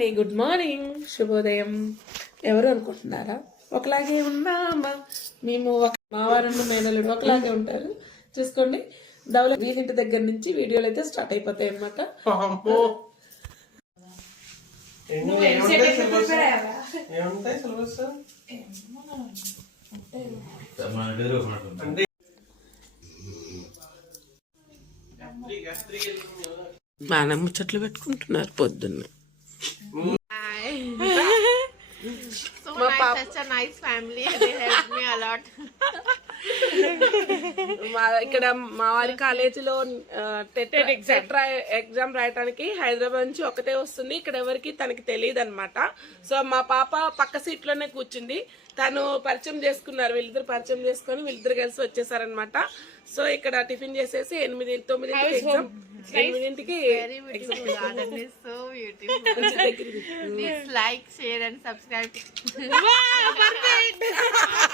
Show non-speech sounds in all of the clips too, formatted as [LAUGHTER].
నీ good morning శుభోదయం. ఎవరు అనుకుంటున్నారా? ఒకలాగే ఉన్నామా మేము ఒక మావారన్న మేనలుడు ఒకలాగే ఉంటారు. చూసుకోండి. డెవలప్ వీరింటి దగ్గర నుంచి వీడియోలు అయితే స్టార్ట్ అయిపోతాయి సిలబస్? బాగా ముచ్చట్లు పెట్టుకుంటున్నారు పొద్దున్న. So nice, such a nice family. They helped me a lot. మా ఇక్కడ మా వారి కాలేజీలో ఎగ్జామ్ రాయడానికి హైదరాబాద్ నుంచి ఒకటే వస్తుంది. ఇక్కడ ఎవరికి తనకి తెలియదు అనమాట సో మా పాప పక్క సీట్లోనే కూర్చుంది. తను పరిచయం చేసుకున్నారు. వీళ్ళిద్దరు పరిచయం చేసుకొని వీళ్ళిద్దరు కలిసి వచ్చేసారనమాట సో ఇక్కడ టిఫిన్ చేసేసి ఎనిమిది తొమ్మిదింటికి ఎగ్జామ్ ఎనిమిదింటికి Very beautiful. garden is [LAUGHS] [LAUGHS] [LAUGHS]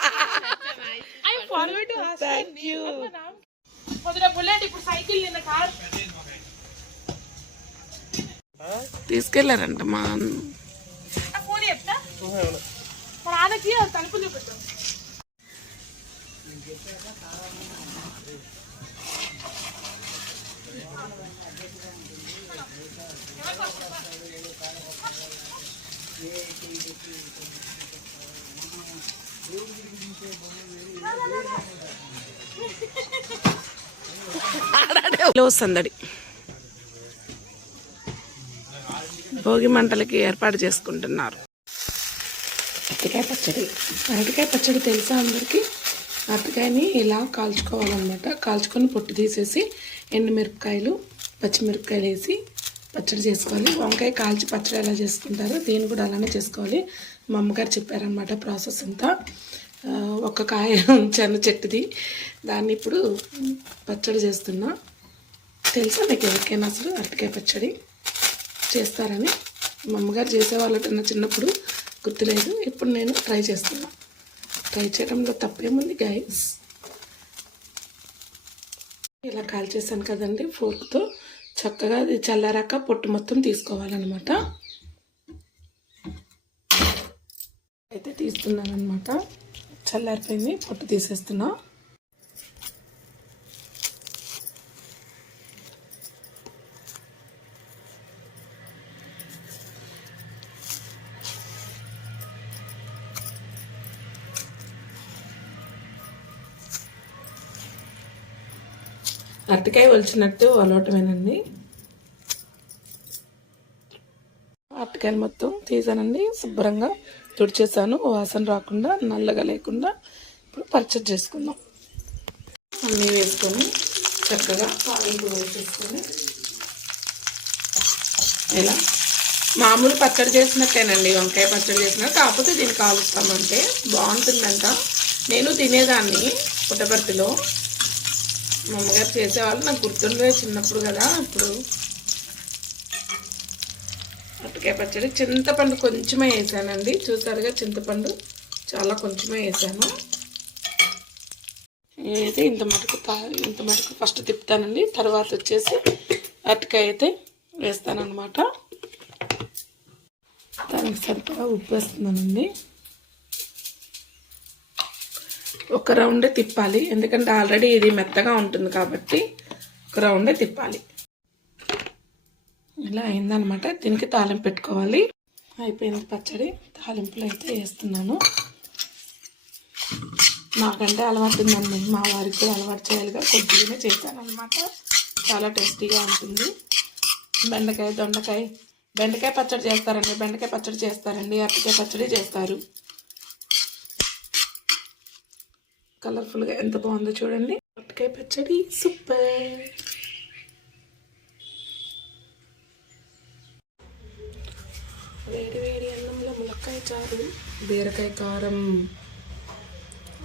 bullet ఇప్పుడు సైకిల్ నిన్న కార్. తీసుకెళ్ళారంట మా ఫోన్ చెప్తా? మా నాన్నకి తలుపులు చూపెట్టాం లో సందడి భోగి మంటలకి ఏర్పాటు చేసుకుంటున్నారు. అరటికాయ పచ్చడి. అరటికాయ పచ్చడి తెలుసా అందరికీ? అరటికాయని ఇలా కాల్చుకోవాలన్నమాట. కాల్చుకొని పొట్టు తీసేసి ఎండుమిరపకాయలు పచ్చిమిరపకాయలు వేసి పచ్చడి చేసుకోవాలి. వంకాయ కాల్చి పచ్చడి ఎలా చేసుకుంటారో దీన్ని కూడా అలానే చేసుకోవాలి. మా అమ్మగారు చెప్పారనమాట ప్రాసెస్ అంతా. ఒక కాయ [LAUGHS] చెన్న చెట్టుది. దాన్ని ఇప్పుడు పచ్చడి చేస్తున్నా. తెలుసా మీకు ఎవరికైనా అసలు అరటికాయ పచ్చడి చేస్తారని? మా అమ్మగారు చేసేవాళ్ళట నా చిన్నప్పుడు గుర్తులేదు. ఇప్పుడు నేను ట్రై చేస్తున్నా. ట్రై చేయడంలో తప్పేముంది గైస్ ఇలా కాల్ చేశాను కదండి ఫోర్క్తో. చక్కగా చల్లారాక పొట్టు మొత్తం తీసుకోవాలన్నమాట. అయితే తీస్తున్నాను అనమాట చల్లారిపోయింది పొట్టు తీసేస్తున్నా. అరటికాయ వలిచినట్టు అలవాటమేనండి. అరటికాయలు మొత్తం తీసానండి. శుభ్రంగా తుడిచేసాను. వాసన రాకుండా నల్లగా లేకుండా ఇప్పుడు పర్చేజ్ చేసుకుందాం. అన్నీ వేసుకొని చక్కగా పాలు వేసేసుకొని ఇలా మామూలు పచ్చడి చేసినట్టేనండి. వంకాయ పచ్చడి చేసిన కాకపోతే దీన్ని కాలుస్తామంటే బాగుంటుందంట. నేను తినేదాన్ని పుట్టపర్తిలో. మా అమ్మగారు చేసేవాళ్ళు నాకు గుర్తుండే చిన్నప్పుడు కదా. ఇప్పుడు అరటికాయ పచ్చడి. చింతపండు కొంచెమే వేసానండి. చూసారుగా చింతపండు చాలా కొంచెమే వేసాను. అయితే ఇంత మటుకు ఇంత మటుకు ఫస్ట్ తిప్పుతానండి. తర్వాత వచ్చేసి అరటికాయ అయితే వేస్తానమాట దానికి సరిపడా ఉప్పు వేస్తున్నానండి. ఒక రౌండే తిప్పాలి. ఎందుకంటే ఆల్రెడీ ఇది మెత్తగా ఉంటుంది కాబట్టి ఒక రౌండే తిప్పాలి. ఇలా అయిందనమాట. దీనికి తాలింపు పెట్టుకోవాలి. అయిపోయింది పచ్చడి. తాలింపులు అయితే వేస్తున్నాను. నాకంటే అలవాటు ఉందండి. మా వారికి కూడా అలవాటు చేయాలిగా. కొద్దిగానే చేశాను అనమాట చాలా టేస్టీగా ఉంటుంది. బెండకాయ దొండకాయ. బెండకాయ పచ్చడి చేస్తారండి. బెండకాయ పచ్చడి చేస్తారండి. అరటికాయ పచ్చడి చేస్తారు. కలర్ఫుల్గా ఎంత బాగుందో చూడండి. అరటికాయ పచ్చడి. సూపర్. వేడి వేడి అన్నంలో ములక్కాయ చారు బీరకాయ కారం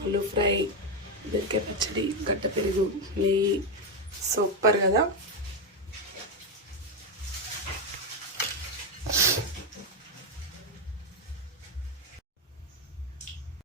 ఆలు ఫ్రై బీరకాయ పచ్చడి గడ్డ పెరుగు నెయ్యి సూపర్ కదా?